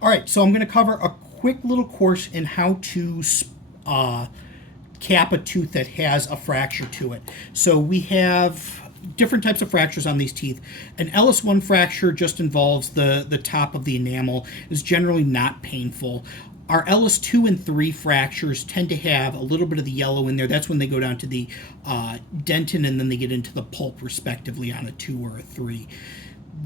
All right, so I'm going to cover a quick little course in how to cap a tooth that has a fracture to it. So we have different types of fractures on these teeth. An LS1 fracture just involves the top of the enamel. Is generally not painful. Our LS2 and 3 fractures tend to have a little bit of the yellow in there. That's when they go down to the dentin and then they get into the pulp, respectively, on a 2 or a 3.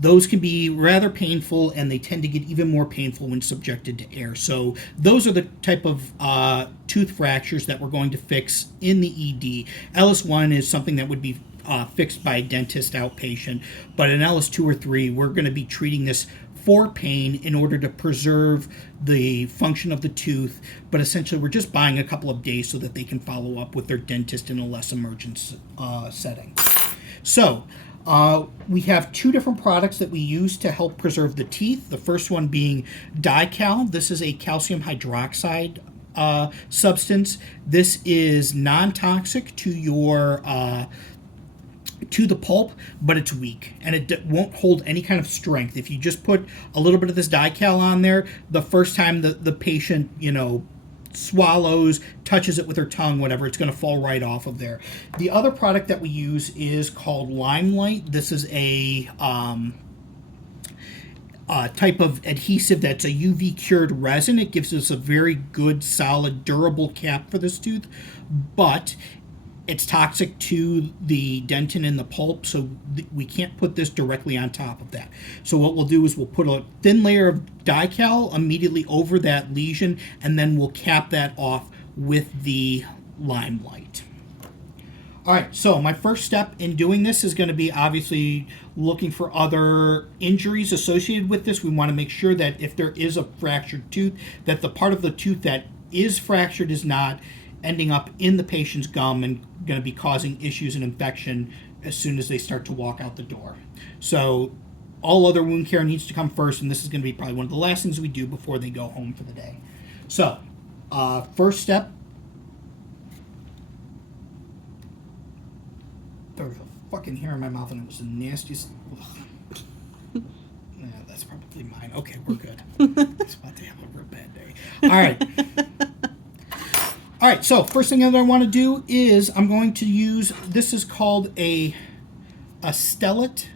Those can be rather painful, and they tend to get even more painful when subjected to air. So those are the type of tooth fractures that we're going to fix in the ED. LS1 is something that would be fixed by a dentist outpatient, but in LS2 or 3, we're going to be treating this for pain in order to preserve the function of the tooth, but essentially we're just buying a couple of days so that they can follow up with their dentist in a less emergent setting. So we have 2 different products that we use to help preserve the teeth. The first one being DiCal. This is a calcium hydroxide substance. This is non-toxic to your to the pulp, but it's weak and it won't hold any kind of strength. If you just put a little bit of this DiCal on there, the first time the patient, swallows, touches it with her tongue, whatever, it's going to fall right off of there. The other product that we use is called Limelight. This is a type of adhesive that's a UV cured resin. It gives us a very good, solid, durable cap for this tooth, but it's toxic to the dentin and the pulp, so we can't put this directly on top of that. So what we'll do is we'll put a thin layer of DiCal immediately over that lesion, and then we'll cap that off with the Limelight. All right, so my first step in doing this is going to be obviously looking for other injuries associated with this. We want to make sure that if there is a fractured tooth, that the part of the tooth that is fractured is not ending up in the patient's gum and going to be causing issues and infection as soon as they start to walk out the door. So all other wound care needs to come first, and this is going to be probably one of the last things we do before they go home for the day. So first step, there was a fucking hair in my mouth and it was the nastiest. Yeah, that's probably mine. Okay, we're good. It's about to have a real bad day. All right. All right, so first thing that I want to do is I'm going to use, this is called a stellate,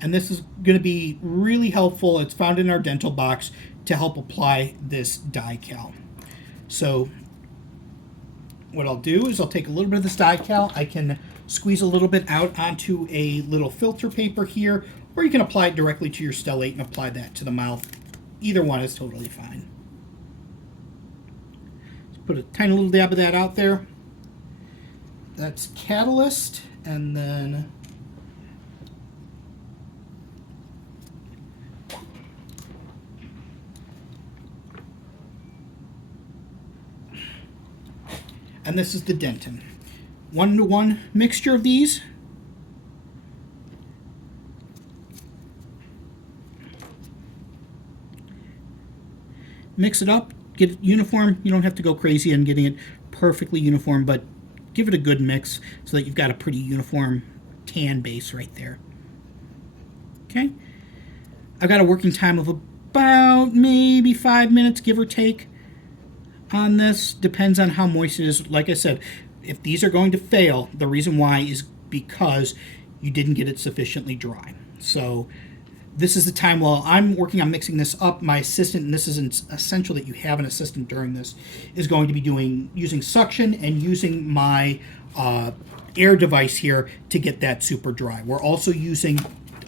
and this is going to be really helpful. It's found in our dental box to help apply this DiCal. So what I'll do is I'll take a little bit of this DiCal. I can squeeze a little bit out onto a little filter paper here, or you can apply it directly to your stellate and apply that to the mouth. Either one is totally fine. Put a tiny little dab of that out there. That's Catalyst, and then this is the dentin. 1-to-1 mixture of these. Mix it up. Get it uniform. You don't have to go crazy on getting it perfectly uniform, but give it a good mix so that you've got a pretty uniform tan base right there. Okay. I've got a working time of about maybe 5 minutes, give or take, on this. Depends on how moist it is. Like I said, if these are going to fail, the reason why is because you didn't get it sufficiently dry. So this is the time while I'm working on mixing this up, my assistant, and this is essential that you have an assistant during this, is going to be using suction and using my air device here to get that super dry. We're also using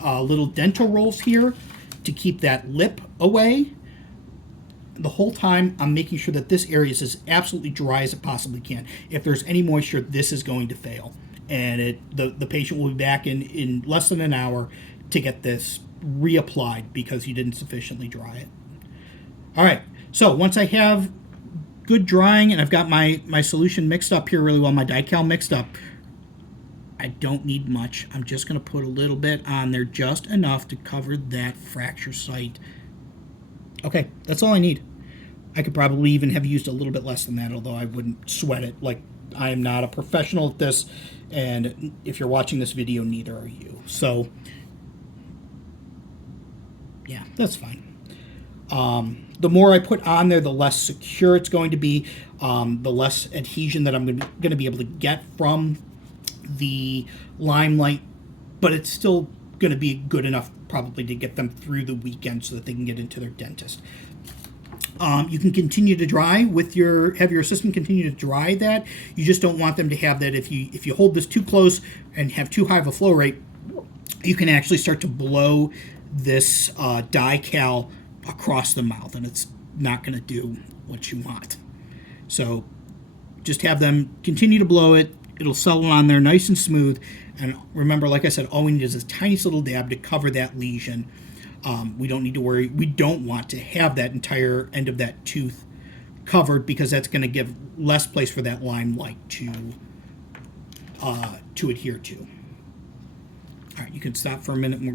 little dental rolls here to keep that lip away. The whole time I'm making sure that this area is as absolutely dry as it possibly can. If there's any moisture, this is going to fail. And the patient will be back in less than an hour to get this reapplied because you didn't sufficiently dry it. All right, so once I have good drying and I've got my solution mixed up here really well, my DiCal mixed up, I don't need much. I'm just going to put a little bit on there, just enough to cover that fracture site. Okay, that's all I need. I could probably even have used a little bit less than that, although I wouldn't sweat it. Like, I am not a professional at this, and if you're watching this video, neither are you. So yeah, that's fine. The more I put on there, the less secure it's going to be, the less adhesion that I'm going to be able to get from the Limelight, but it's still going to be good enough probably to get them through the weekend so that they can get into their dentist. You can continue to dry with have your assistant continue to dry that. You just don't want them to have that. If you hold this too close and have too high of a flow rate, you can actually start to blow this Di-Cal across the mouth, and it's not going to do what you want. So just have them continue to blow it. It'll settle on there nice and smooth. And remember, like I said, all we need is a tiny little dab to cover that lesion. We don't need to worry. We don't want to have that entire end of that tooth covered, because that's going to give less place for that Limelight to adhere to. All right, you can stop for a minute and we're going to